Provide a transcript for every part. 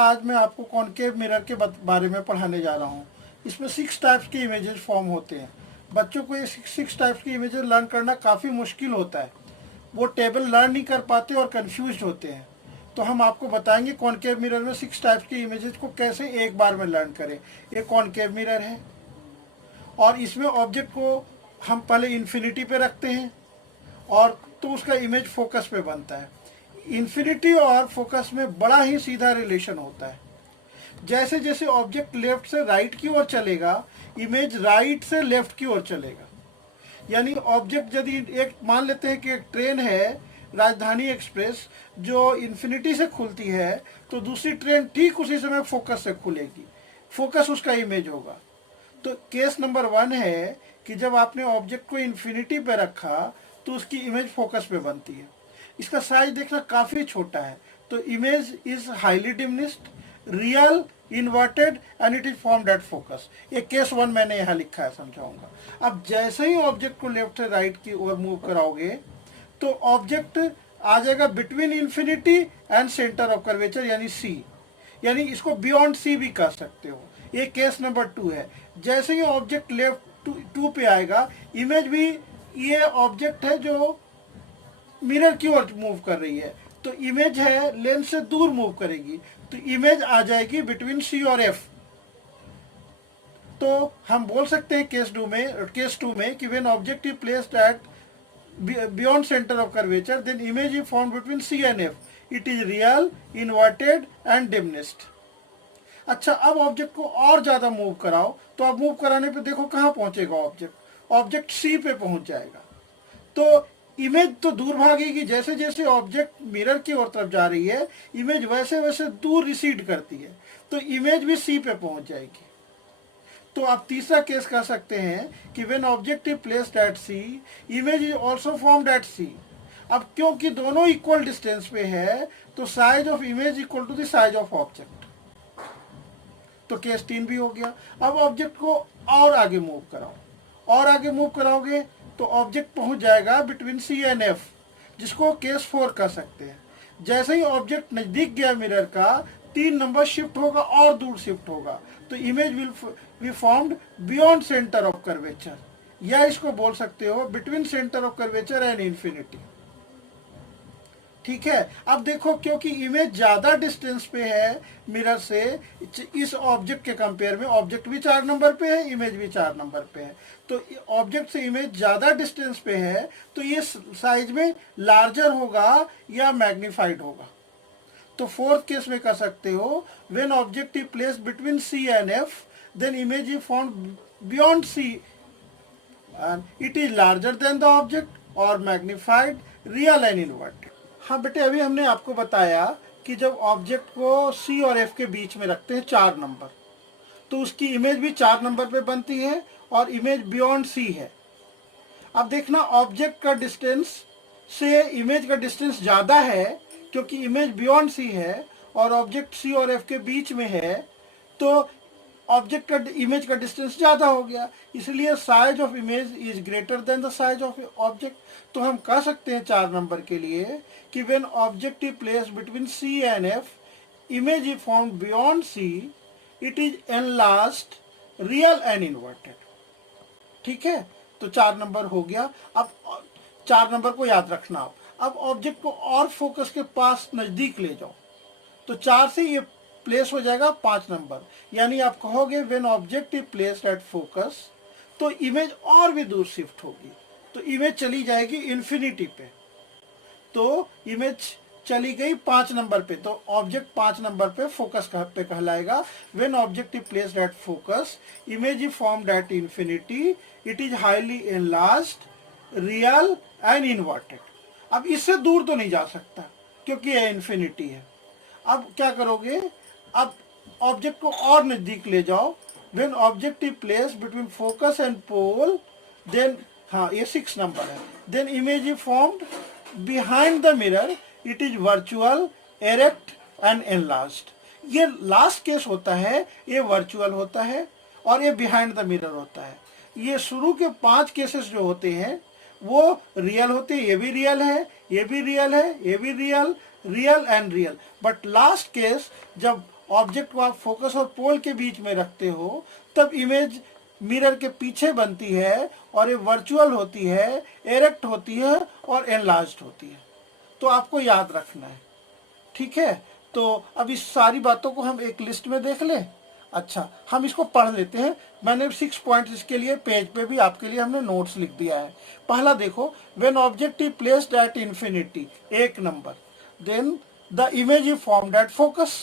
आज मैं आपको कॉनकेव मिरर के बारे में पढ़ाने जा रहा हूँ। इसमें 6 टाइप्स के इमेजेस फॉर्म होते हैं। बच्चों को ये 6 टाइप्स की इमेजेस लर्न करना काफ़ी मुश्किल होता है, वो टेबल लर्न नहीं कर पाते और कंफ्यूज होते हैं। तो हम आपको बताएंगे कॉनकेव मिरर में 6 टाइप्स की इमेजेस को कैसे एक बार में लर्न करें। ये कॉनकेव मिरर है और इसमें ऑब्जेक्ट को हम पहले इन्फिनिटी पे रखते हैं और तो उसका इमेज फोकस पे बनता है। इन्फिनिटी और फोकस में बड़ा ही सीधा रिलेशन होता है। जैसे जैसे ऑब्जेक्ट लेफ्ट से राइट की ओर चलेगा, इमेज राइट से लेफ्ट की ओर चलेगा। यानी ऑब्जेक्ट यदि एक मान लेते हैं कि एक ट्रेन है राजधानी एक्सप्रेस जो इन्फिनिटी से खुलती है, तो दूसरी ट्रेन ठीक उसी समय फोकस से खुलेगी, फोकस उसका इमेज होगा। तो केस नंबर 1 है कि जब आपने ऑब्जेक्ट को इन्फिनिटी पे रखा तो उसकी इमेज फोकस पे बनती है। इसका साइज देखना काफ़ी छोटा है, तो image is highly diminished, real, inverted and it is formed at focus. ये केस 1 मैंने यहाँ लिखा है, समझाऊंगा। अब जैसे ही ऑब्जेक्ट को लेफ्ट से राइट की ओर मूव कराओगे तो ऑब्जेक्ट आ जाएगा between infinity and centre of curvature यानी सी, यानी इसको बियॉन्ड सी भी कह सकते हो। ये केस नंबर 2 है। जैसे ही ऑब्जेक्ट लेफ्ट टू पे आएगा, इमेज भी ये ऑब्जेक्ट है जो मिरर की ओर मूव कर रही है, तो इमेज है लेंस से दूर मूव करेगी, तो इमेज आ जाएगी बिटवीन सी और एफ। तो हम बोल सकते हैं केस 2 में कि when object is placed at beyond centre of curvature then image is formed between C and F, it is real, inverted and diminished. अच्छा, अब ऑब्जेक्ट को और ज्यादा मूव कराओ, तो अब मूव कराने पे देखो कहाँ पहुंचेगा ऑब्जेक्ट सी पे पहुंच जाएगा। तो इमेज तो दूर भागेगी, जैसे जैसे ऑब्जेक्ट मिरर की ओर तरफ जा रही है इमेज वैसे वैसे दूर रिसीड करती है, तो इमेज भी सी पे पहुंच जाएगी। तो आप तीसरा केस कह सकते हैं कि when object is placed at C image is also formed at C. अब क्योंकि दोनों इक्वल डिस्टेंस पे है तो size of image equal to the size of object, तो केस 3 भी हो गया। अब ऑब्जेक्ट को और आगे मूव कराओ, और आगे मूव कराओगे तो ऑब्जेक्ट पहुंच जाएगा बिटवीन सी एंड एफ, जिसको केस 4 कह सकते हैं। जैसे ही ऑब्जेक्ट नजदीक गया मिरर का, 3 नंबर शिफ्ट होगा और दूर शिफ्ट होगा, तो image will be formed beyond centre of curvature, या इसको बोल सकते हो between centre of curvature and infinity. ठीक है। अब देखो, क्योंकि इमेज ज्यादा डिस्टेंस पे है मिरर से, इस ऑब्जेक्ट के कंपेयर में ऑब्जेक्ट भी 4 नंबर पे है, इमेज भी 4 नंबर पे है, तो ऑब्जेक्ट से इमेज ज्यादा डिस्टेंस पे है, तो ये साइज में लार्जर होगा या मैग्नीफाइड होगा। तो 4th केस में कर सकते हो when object is placed between C and F then image is formed beyond C and it is larger than the object और मैग्नीफाइड, रियल एंड इन्वर्टेड। हाँ बेटे, अभी हमने आपको बताया कि जब ऑब्जेक्ट को सी और एफ के बीच में रखते हैं 4 नंबर, तो उसकी इमेज भी 4 नंबर पे बनती है और इमेज बियॉन्ड सी है। अब देखना, ऑब्जेक्ट का डिस्टेंस से इमेज का डिस्टेंस ज़्यादा है क्योंकि इमेज बियॉन्ड सी है और ऑब्जेक्ट सी और एफ के बीच में है, तो ऑब्जेक्ट का इमेज का डिस्टेंस ज़्यादा हो गया, इसलिए size of image is greater than the size of object. तो हम कह सकते हैं 4 नंबर के लिए कि when object is placed between C and F image is formed beyond C, it is enlarged, real and inverted. ठीक है, तो 4 नंबर हो गया। अब 4 नंबर को याद रखना। अब ऑब्जेक्ट को और फोकस के पास नजदीक ले जाओ, तो 4 से ये प्लेस हो जाएगा 5 नंबर, यानी आप कहोगे when object is placed at focus, तो इमेज और भी दूर शिफ्ट होगी, तो इमेज चली जाएगी इन्फिनिटी पे, तो इमेज चली गई 5 नंबर पे, तो ऑब्जेक्ट 5 नंबर पे फोकस पे कहलाएगा। When object is placed at focus image is formed at infinity, it is highly enlarged, real and inverted. अब इससे दूर तो नहीं जा सकता क्योंकि ये इन्फिनिटी है। अब क्या करोगे, अब ऑब्जेक्ट को और नजदीक ले जाओ। When object is placed between focus and pole then, हाँ ये 6 नंबर है, then image is formed behind the mirror, it is virtual, erect and enlarged. ये लास्ट केस होता है, ये वर्चुअल होता है और ये बिहाइंड द मिरर होता है। ये शुरू के 5 केसेस जो होते हैं वो रियल होते हैं, ये भी रियल है, ये भी रियल है, ये भी real, real and real. But last case जब ऑब्जेक्ट को आप फोकस और पोल के बीच में रखते हो तब इमेज मिरर के पीछे बनती है और ये वर्चुअल होती है, एरेक्ट होती है और एनलार्ज्ड होती है। तो आपको याद रखना है, ठीक है। तो अब इस सारी बातों को हम एक लिस्ट में देख लें। अच्छा, हम इसको पढ़ लेते हैं। मैंने 6 पॉइंट्स इसके लिए पेज पे भी आपके लिए हमने नोट्स लिख दिया है। पहला देखो, when object is placed at infinity, 1 number, then the image is formed at focus,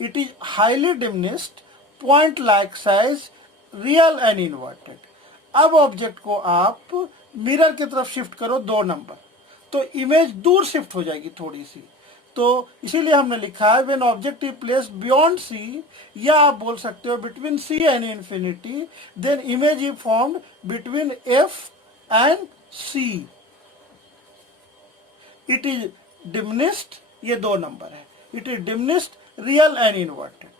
it is highly diminished, point like size, real and inverted. अब ऑब्जेक्ट को आप मिरर की तरफ शिफ्ट करो 2 नंबर, तो इमेज दूर शिफ्ट हो जाएगी थोड़ी सी। तो इसीलिए हमने लिखा है when object is placed beyond C, या आप बोल सकते हो between C and infinity, then image is formed between F and C, it is diminished, ये 2 नंबर है, it is diminished, real and inverted.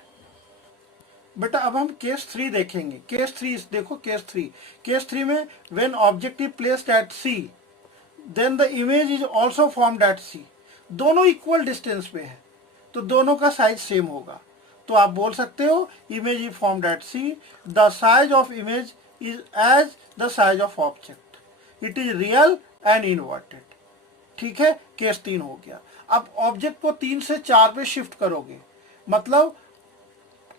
बेटा अब हम केस 3 देखेंगे। केस 3 देखो, केस 3 में when object is placed at C, then the image is also formed at C. दोनों equal distance पे है तो दोनों का साइज सेम होगा। तो आप बोल सकते हो image is formed at C, the size of image is as the size of object, it is real and inverted. ठीक है, केस 3 हो गया। अब ऑब्जेक्ट को 3 से 4 पे शिफ्ट करोगे, मतलब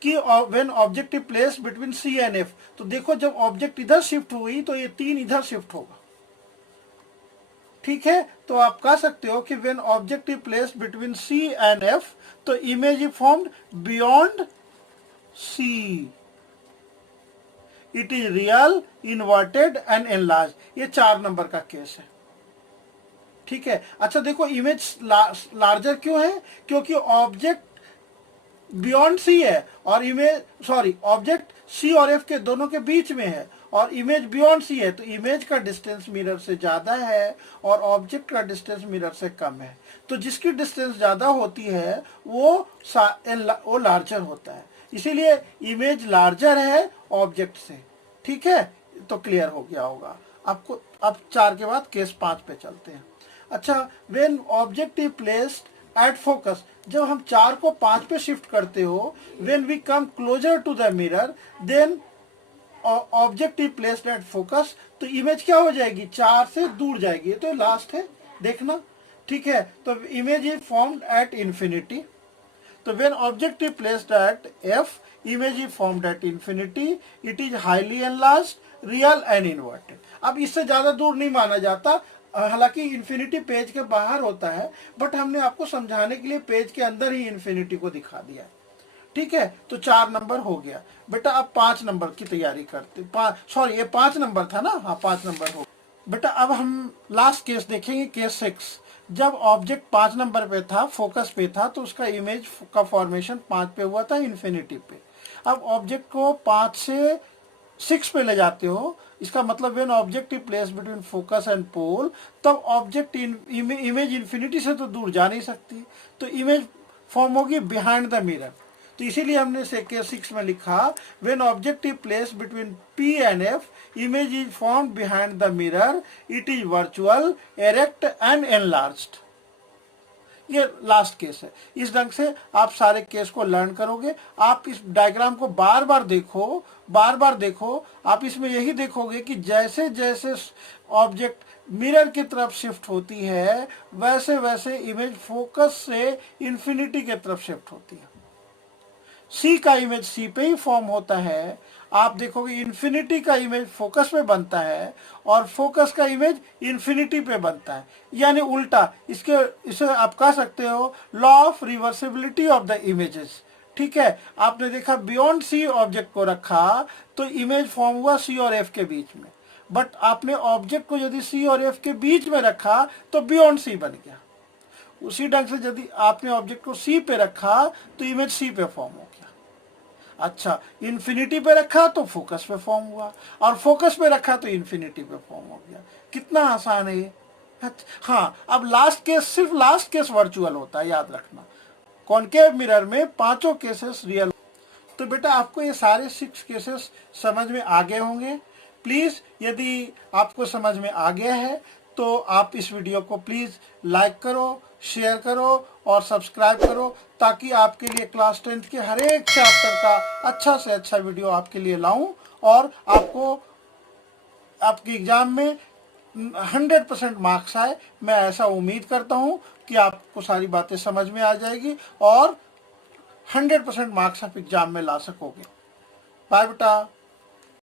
कि when object is placed between C and F, तो देखो जब ऑब्जेक्ट इधर शिफ्ट हुई तो ये 3 इधर शिफ्ट होगा। ठीक है, तो आप कह सकते हो कि when object is placed between C and F, तो image is formed beyond C, it is real, inverted and enlarge. ये 4 नंबर का केस है। ठीक है, अच्छा देखो इमेज लार्जर क्यों है, क्योंकि ऑब्जेक्ट बियॉन्ड सी है और ऑब्जेक्ट सी और एफ के दोनों के बीच में है और इमेज बियॉन्ड सी है, तो इमेज का डिस्टेंस मिरर से ज्यादा है और ऑब्जेक्ट का डिस्टेंस मिरर से कम है। तो जिसकी डिस्टेंस ज्यादा होती है वो लार्जर होता है, इसीलिए इमेज लार्जर है ऑब्जेक्ट से। ठीक है, तो क्लियर हो गया होगा आपको। अब 4 के बाद केस 5 पे चलते हैं। अच्छा, when object is placed at focus, जब हम 4 को 5 पे शिफ्ट करते हो, when we come closer to the mirror, then object is placed at focus, तो इमेज क्या हो जाएगी, 4 से दूर जाएगी। तो लास्ट है, देखना। ठीक है, तो image is formed at infinity, तो when object is placed at F, image is formed at infinity, it is highly enlarged, real and inverted. अब इससे ज्यादा दूर नहीं माना जाता, हालांकि इन्फिनिटी पेज के बाहर होता है, बट हमने आपको समझाने के लिए पेज के अंदर ही इन्फिनिटी को दिखा दिया। ठीक है, तो 4 नंबर हो गया। बेटा अब 5 नंबर की तैयारी करते, ये 5 नंबर था ना, हाँ 5 नंबर हो। बेटा अब हम लास्ट केस देखेंगे, केस 6। जब ऑब्जेक्ट 5 नंबर पे था, फोकस पे था, तो उसका इमेज का फॉर्मेशन 5 पे हुआ था, इन्फिनिटी पे। अब ऑब्जेक्ट को 5 से 6 पे ले जाते हो, इसका मतलब when object is placed between focus and pole, तब ऑब्जेक्ट इमेज इंफिनिटी से तो दूर जा नहीं सकती, तो इमेज फॉर्म होगी बिहाइंड द मिरर। तो इसीलिए हमने केस 6 में लिखा when object is placed between P and F, image is formed behind the mirror, it is virtual, erect and enlarged. ये लास्ट केस है। इस ढंग से आप सारे केस को लर्न करोगे। आप इस डायग्राम को बार बार देखो, आप इसमें यही देखोगे कि जैसे जैसे ऑब्जेक्ट मिरर की तरफ शिफ्ट होती है, वैसे वैसे इमेज फोकस से इंफिनिटी की तरफ शिफ्ट होती है। सी का इमेज सी पे ही फॉर्म होता है। आप देखोगे इन्फिनिटी का इमेज फोकस पे बनता है और फोकस का इमेज इन्फिनिटी पे बनता है, यानी उल्टा। इसे आप कह सकते हो law of reversibility of the images. ठीक है, आपने देखा बियॉन्ड सी ऑब्जेक्ट को रखा तो इमेज फॉर्म हुआ सी और एफ के बीच में, बट आपने ऑब्जेक्ट को यदि सी और एफ के बीच में रखा तो बियॉन्ड सी बन गया। उसी ढंग से यदि आपने ऑब्जेक्ट को सी पे रखा तो इमेज सी पे फॉर्म हो गया। अच्छा, इन्फिनिटी पे रखा तो फोकस पे फॉर्म हुआ और फोकस पे रखा तो इन्फिनिटी पे फॉर्म हो गया। कितना आसान है ये। हाँ, अब सिर्फ लास्ट केस वर्चुअल होता है, याद रखना। कॉनकेव मिरर में 5 केसेस रियल। तो बेटा आपको ये सारे 6 केसेस समझ में आ गए होंगे। प्लीज यदि आपको समझ में आ गया है तो आप इस वीडियो को प्लीज़ लाइक करो, शेयर करो और सब्सक्राइब करो, ताकि आपके लिए क्लास 10th के हर एक चैप्टर का अच्छा से अच्छा वीडियो आपके लिए लाऊं और आपको आपके एग्ज़ाम में 100% मार्क्स आए। मैं ऐसा उम्मीद करता हूं कि आपको सारी बातें समझ में आ जाएगी और 100% मार्क्स आप एग्ज़ाम में ला सकोगे। बाय बेटा।